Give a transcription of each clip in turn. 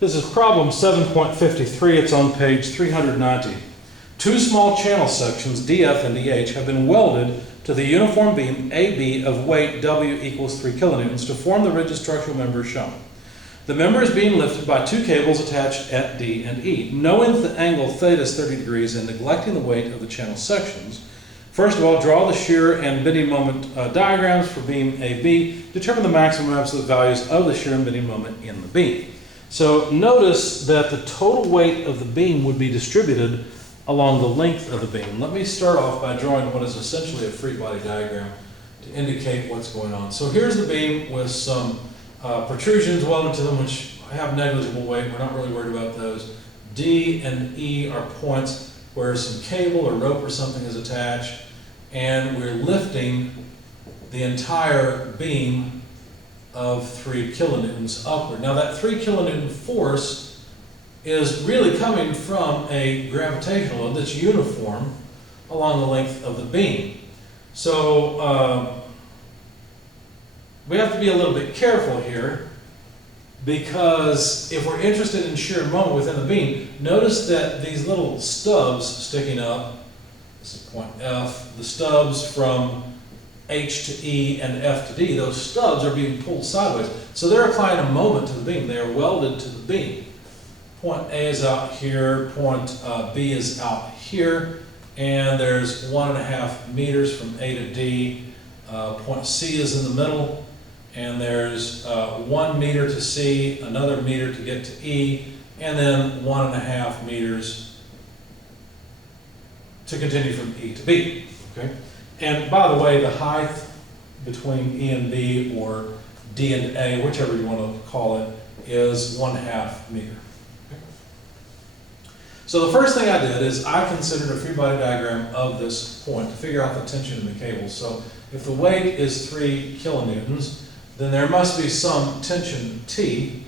This is problem 7.53. It's on page 390. Two small channel sections, DF and DH, have been welded to the uniform beam AB of weight W equals 3 kilonewtons to form the rigid structural member shown. The member is being lifted by two cables attached at D and E. Knowing that the angle theta is 30 degrees and neglecting the weight of the channel sections, first of all, draw the shear and bending moment diagrams for beam AB. Determine the maximum absolute values of the shear and bending moment in the beam. So notice that the total weight of the beam would be distributed along the length of the beam. Let me start off by drawing what is essentially a free body diagram to indicate what's going on. So here's the beam with some protrusions welded to them which have negligible weight. We're not really worried about those. D and E are points where some cable or rope or something is attached, and we're lifting the entire beam of 3 kilonewtons upward. Now that 3 kilonewton force is really coming from a gravitational load that's uniform along the length of the beam. So we have to be a little bit careful here, because if we're interested in shear moment within the beam, notice that these little stubs sticking up, this is point F, the stubs from H to E and F to D, those stubs are being pulled sideways. So they're applying a moment to the beam. They are welded to the beam. Point A is out here, point B is out here, and there's 1.5 meters from A to D. Point C is in the middle, and there's 1 meter to C, another meter to get to E, and then 1.5 meters to continue from E to B. Okay? And by the way, the height between E and B, or D and A, whichever you want to call it, is 1/2 meter. Okay? So the first thing I did is I considered a free body diagram of this point to figure out the tension in the cable. So if the weight is 3 kilonewtons, then there must be some tension T.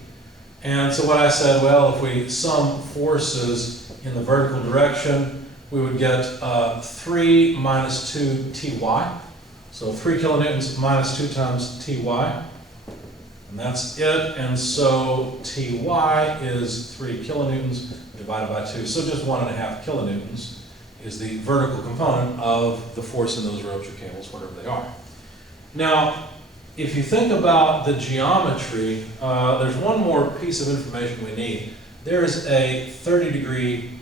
And so what I said, well, if we sum forces in the vertical direction, we would get 3 minus 2 Ty. So 3 kilonewtons minus 2 times Ty. And that's it. And so Ty is 3 kilonewtons divided by 2. So just 1.5 kilonewtons is the vertical component of the force in those ropes or cables, whatever they are. Now, if you think about the geometry, there's one more piece of information we need. There is a 30-degree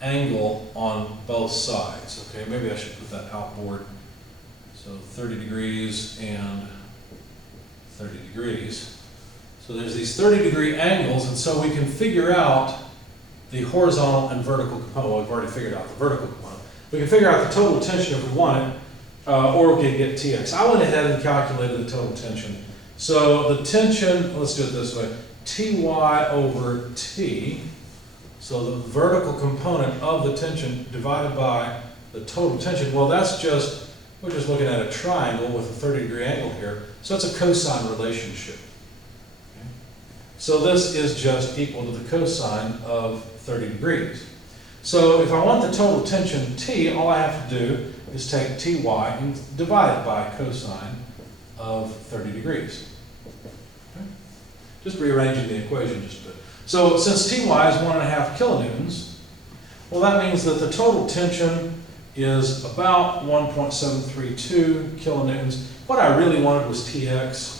angle on both sides. Okay, maybe I should put that outboard. So 30 degrees and 30 degrees. So there's these 30-degree angles, and so we can figure out the horizontal and vertical component. Well, we've already figured out the vertical component. We can figure out the total tension if we want it, or we can get Tx. I went ahead and calculated the total tension. So the tension, let's do it this way, Ty over T, so the vertical component of the tension divided by the total tension, well, that's just, we're just looking at a triangle with a 30-degree angle here, so it's a cosine relationship. Okay? So this is just equal to the cosine of 30 degrees. So if I want the total tension T, all I have to do is take Ty and divide it by cosine of 30 degrees. Okay? Just rearranging the equation just a bit. So since Ty is 1.5 kilonewtons, well, that means that the total tension is about 1.732 kilonewtons. What I really wanted was Tx.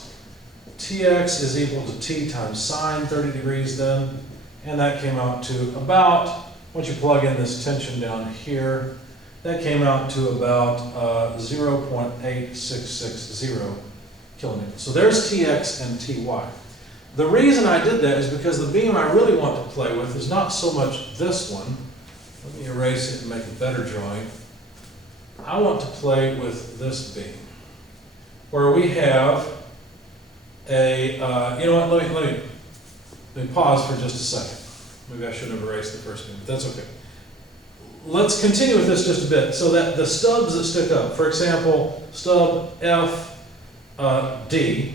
Tx is equal to T times sine 30 degrees then, and that came out to about, once you plug in this tension down here, that came out to about 0.8660 kilonewtons. So there's Tx and Ty. The reason I did that is because the beam I really want to play with is not so much this one. Let me erase it and make a better drawing. I want to play with this beam, where we have a, you know what, let me pause for just a second. Maybe I shouldn't have erased the first beam, but that's okay. Let's continue with this just a bit, so that the stubs that stick up, for example, stub F, D,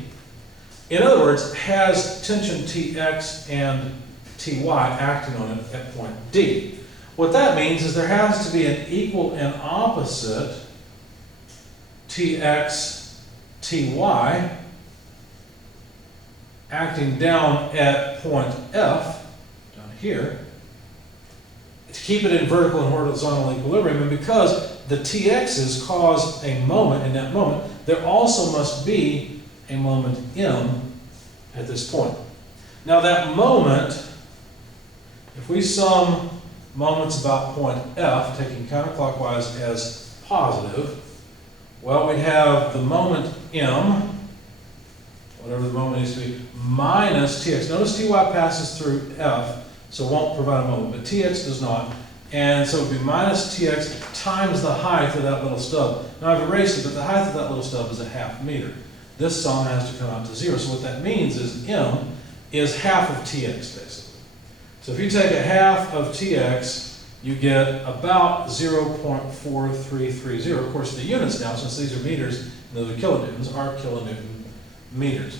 in other words, has tension Tx and Ty acting on it at point D. What that means is there has to be an equal and opposite Tx, Ty acting down at point F here, to keep it in vertical and horizontal equilibrium, and because the TX's cause a moment in that moment, there also must be a moment M at this point. Now that moment, if we sum moments about point F, taking counterclockwise as positive, well, we'd have the moment M, whatever the moment needs to be, minus Tx. Notice Ty passes through F, so it won't provide a moment, but Tx does not. And so it would be minus Tx times the height of that little stub. Now I've erased it, but the height of that little stub is a ½ meter. This sum has to come out to 0. So what that means is M is half of Tx, basically. So if you take a half of Tx, you get about 0.4330. Of course, the units now, since these are meters and those are kilonewtons, are kilonewton meters.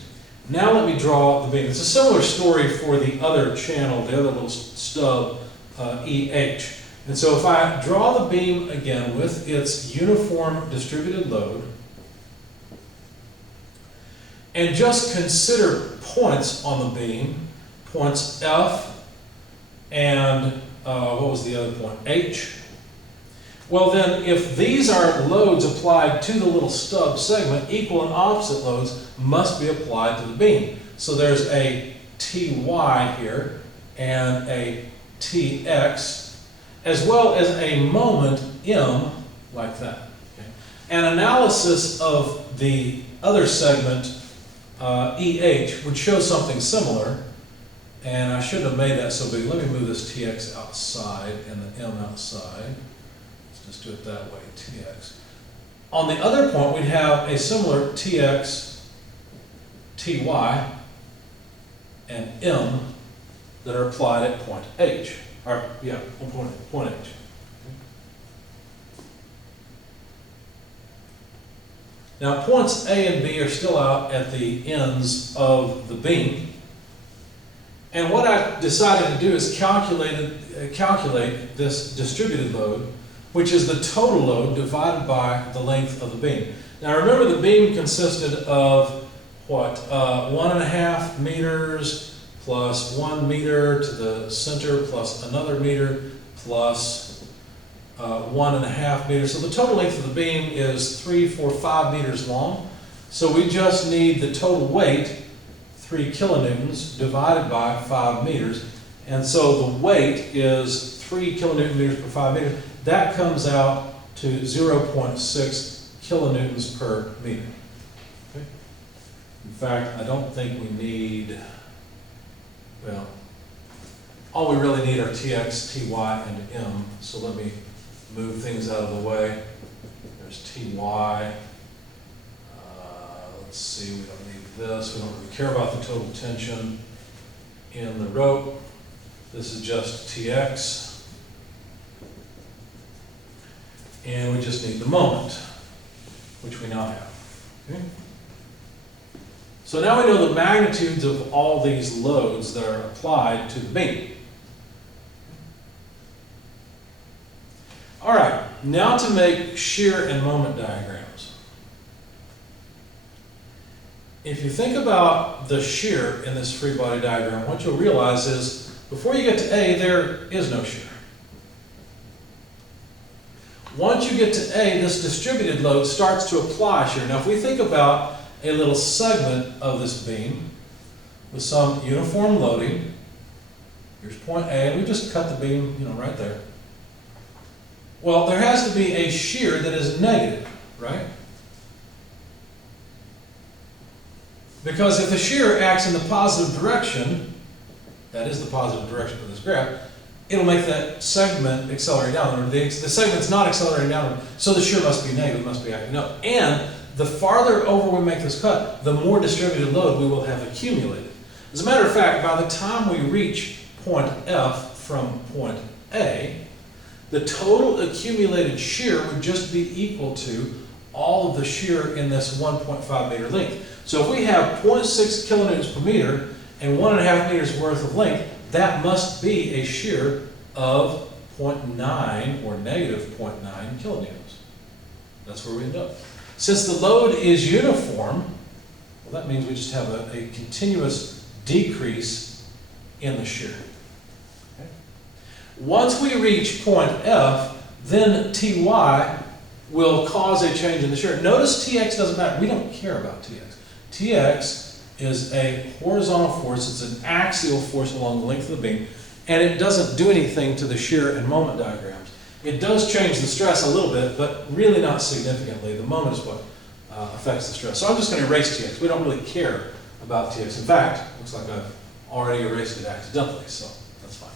Now let me draw the beam. It's a similar story for the other channel, the other little stub, EH. And so if I draw the beam again with its uniform distributed load, and just consider points on the beam, points F and what was the other point? H. Well then, if these are loads applied to the little stub segment, equal and opposite loads must be applied to the beam. So there's a Ty here and a Tx, as well as a moment M, like that. Okay. An analysis of the other segment, EH, would show something similar. And I shouldn't have made that so big. Let me move this Tx outside and the M outside. Let's just do it that way, Tx. On the other point, we'd have a similar Tx, Ty, and M that are applied at point H. Or, yeah, point H. Now, points A and B are still out at the ends of the beam. And what I decided to do is calculate this distributed load, which is the total load divided by the length of the beam. Now remember, the beam consisted of what? 1.5 meters plus 1 meter to the center plus another meter plus 1.5 meters. So the total length of the beam is 3, 4, 5 meters long. So we just need the total weight, 3 kilonewtons divided by 5 meters. And so the weight is 3 kilonewton meters per 5 meters. That comes out to 0.6 kilonewtons per meter. Okay? In fact, I don't think we need, well, all we really need are Tx, Ty, and M. So let me move things out of the way. There's Ty. Let's see, we don't need this. We don't really care about the total tension in the rope. This is just Tx. And we just need the moment, which we now have. Okay? So now we know the magnitudes of all these loads that are applied to the beam. All right, now to make shear and moment diagrams. If you think about the shear in this free body diagram, what you'll realize is before you get to A, there is no shear. Once you get to A, this distributed load starts to apply shear. Now if we think about a little segment of this beam with some uniform loading, here's point A, and we just cut the beam, right there. Well, there has to be a shear that is negative, right? Because if the shear acts in the positive direction, that is the positive direction of this graph, it'll make that segment accelerate downward. The segment's not accelerating downward, so the shear must be negative, must be acting up. And the farther over we make this cut, the more distributed load we will have accumulated. As a matter of fact, by the time we reach point F from point A, the total accumulated shear would just be equal to all of the shear in this 1.5 meter length. So if we have 0.6 kilonewtons per meter and 1.5 meters worth of length, that must be a shear of 0.9 or negative 0.9 kilonewtons. That's where we end up. Since the load is uniform, well, that means we just have a continuous decrease in the shear. Okay? Once we reach point F, then Ty will cause a change in the shear. Notice Tx doesn't matter. We don't care about Tx. Tx is a horizontal force. It's an axial force along the length of the beam, and it doesn't do anything to the shear and moment diagrams. It does change the stress a little bit, but really not significantly. The moment is what affects the stress. So I'm just going to erase Tx. We don't really care about Tx. In fact, it looks like I've already erased it accidentally, so that's fine.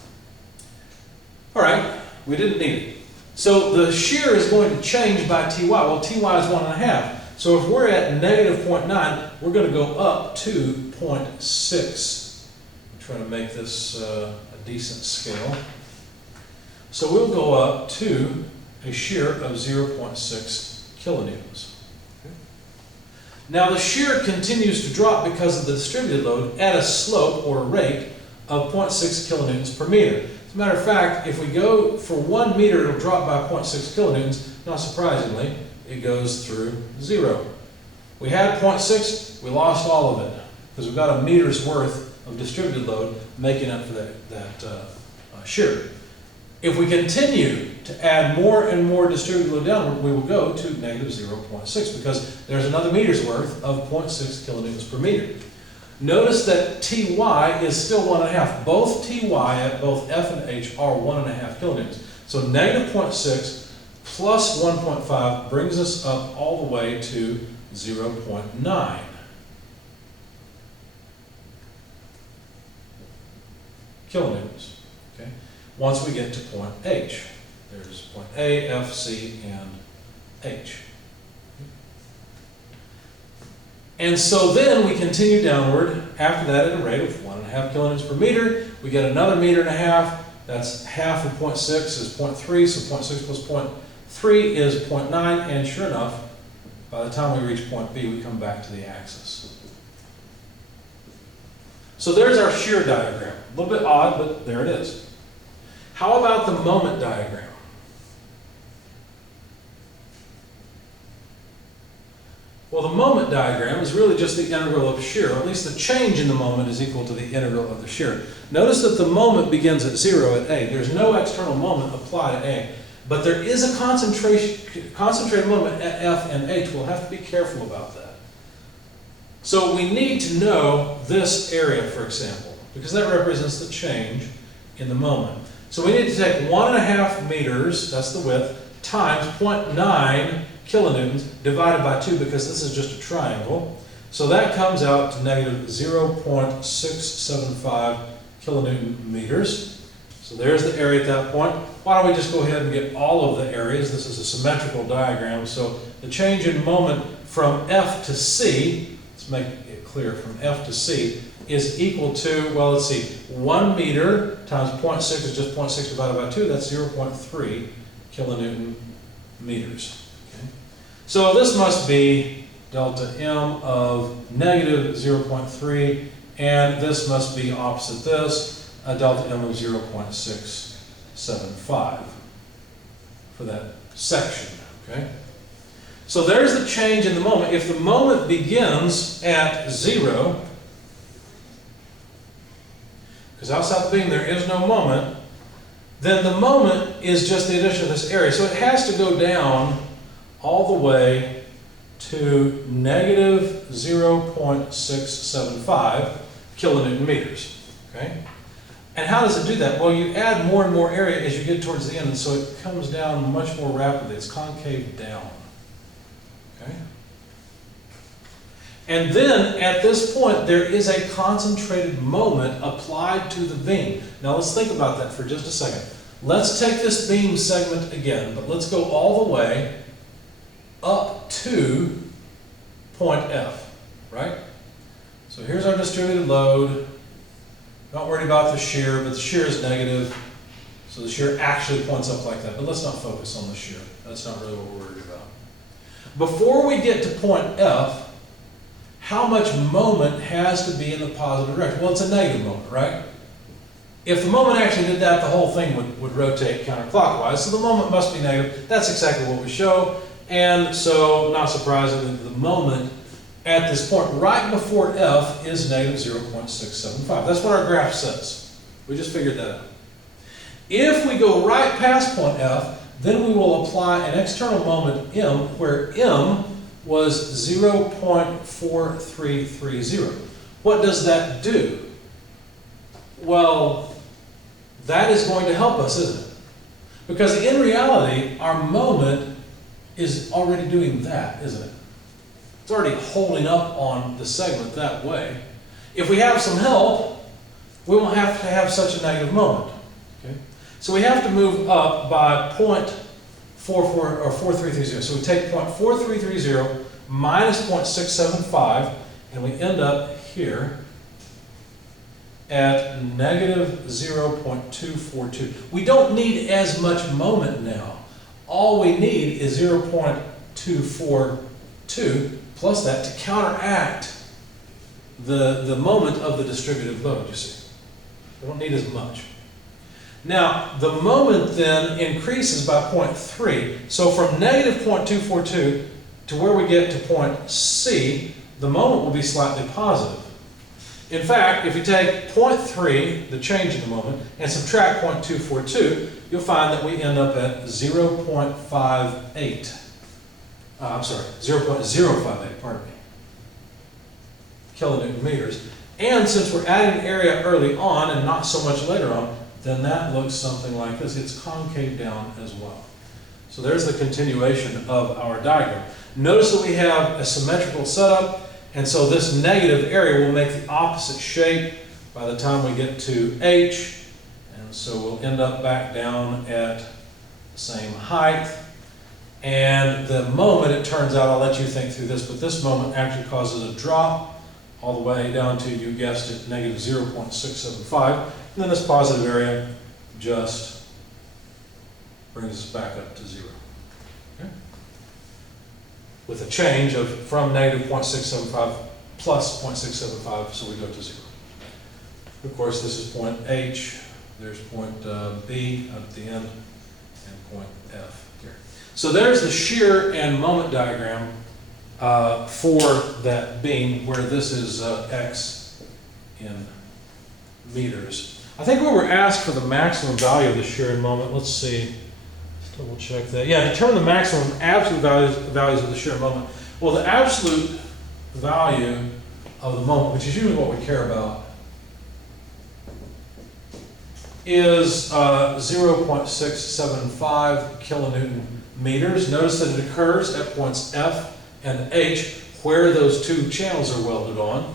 All right, we didn't need it. So the shear is going to change by Ty. Well, Ty is 1.5. So if we're at negative 0.9, we're going to go up to 0.6. I'm trying to make this a decent scale. So we'll go up to a shear of 0.6 kilonewtons. Okay. Now the shear continues to drop because of the distributed load at a slope or a rate of 0.6 kilonewtons per meter. As a matter of fact, if we go for 1 meter, it'll drop by 0.6 kilonewtons. Not surprisingly, it goes through 0. We had 0.6, we lost all of it because we've got a meter's worth of distributed load making up for that shear. If we continue to add more and more distributed load downward, we will go to negative 0.6 because there's another meter's worth of 0.6 kilonewtons per meter. Notice that Ty is still 1.5. Both Ty at both F and H are 1.5 kilonewtons. So negative 0.6 plus 1.5 brings us up all the way to 0.9. kilonewtons. Okay? Once we get to point H, there's point A, F, C, and H. And so then we continue downward after that at a rate of 1.5 kilonewtons per meter. We get another 1.5 meters. That's half of 0.6 is 0.3, so 0.6 plus 0.3 is 0.9, and sure enough, by the time we reach point B, we come back to the axis. So there's our shear diagram. A little bit odd, but there it is. How about the moment diagram? Well, the moment diagram is really just the integral of shear, or at least the change in the moment is equal to the integral of the shear. Notice that the moment begins at 0 at A. There's no external moment applied to A, but there is a concentrated moment at F and H. We'll have to be careful about that. So we need to know this area, for example, because that represents the change in the moment. So we need to take 1.5 meters, that's the width, times 0.9 kilonewtons divided by 2 because this is just a triangle. So that comes out to negative 0.675 kilonewton meters. So there's the area at that point. Why don't we just go ahead and get all of the areas? This is a symmetrical diagram. So the change in moment from F to C, let's make it clear, from F to C, is equal to, well, let's see, 1 meter times 0.6 is just 0.6 divided by 2. That's 0.3 kilonewton meters. So this must be delta M of negative 0.3, and this must be opposite this, a delta M of 0.675 for that section, okay? So there's the change in the moment. If the moment begins at 0, because outside the beam there is no moment, then the moment is just the addition of this area. So it has to go down all the way to negative 0.675 kilonewton meters, okay? And how does it do that? Well, you add more and more area as you get towards the end, and so it comes down much more rapidly. It's concave down, okay? And then, at this point, there is a concentrated moment applied to the beam. Now, let's think about that for just a second. Let's take this beam segment again, but let's go all the way up to point F, right? So here's our distributed load. Not worried about the shear, but the shear is negative. So the shear actually points up like that. But let's not focus on the shear. That's not really what we're worried about. Before we get to point F, how much moment has to be in the positive direction? Well, it's a negative moment, right? If the moment actually did that, the whole thing would rotate counterclockwise. So the moment must be negative. That's exactly what we show. And so, not surprisingly, the moment at this point, right before F, is negative 0.675. That's what our graph says. We just figured that out. If we go right past point F, then we will apply an external moment M, where M was 0.4330. What does that do? Well, that is going to help us, isn't it? Because in reality, our moment is already doing that, isn't it? It's already holding up on the segment that way. If we have some help, we won't have to have such a negative moment. Okay? So we have to move up by 0.4330. So we take 0.4330 minus 0.675, and we end up here at negative 0.242. We don't need as much moment now. All we need is 0.242 plus that to counteract the moment of the distributed load, you see. We don't need as much. Now, the moment then increases by 0.3. So from negative 0.242 to where we get to point C, the moment will be slightly positive. In fact, if you take 0.3, the change in the moment, and subtract 0.242, you'll find that we end up at 0.58. I'm sorry, 0.058, pardon me, kilonewton meters. And since we're adding area early on and not so much later on, then that looks something like this. It's concave down as well. So there's the continuation of our diagram. Notice that we have a symmetrical setup, and so this negative area will make the opposite shape by the time we get to H, and so we'll end up back down at the same height. And the moment, it turns out, I'll let you think through this, but this moment actually causes a drop all the way down to, you guessed it, negative 0.675. And then this positive area just brings us back up to 0. Okay? With a change of from negative 0.675 plus 0.675, so we go to 0. Of course, this is point H, there's point B at the end, and point F here. So there's the shear and moment diagram for that beam, where this is X in meters. I think we were asked for the maximum value of the shear and moment. Let's see. Let's double check that. Yeah, determine the maximum absolute values of the shear and moment. Well, the absolute value of the moment, which is usually what we care about, is 0.675 kilonewton meters. Notice that it occurs at points F and H, where those two channels are welded on.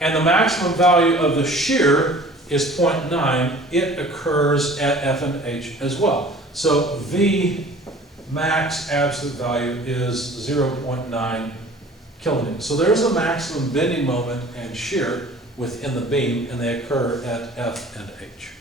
And the maximum value of the shear is 0.9. It occurs at F and H as well. So V max absolute value is 0.9 kilonewtons. So there's a maximum bending moment and shear within the beam, and they occur at F and H.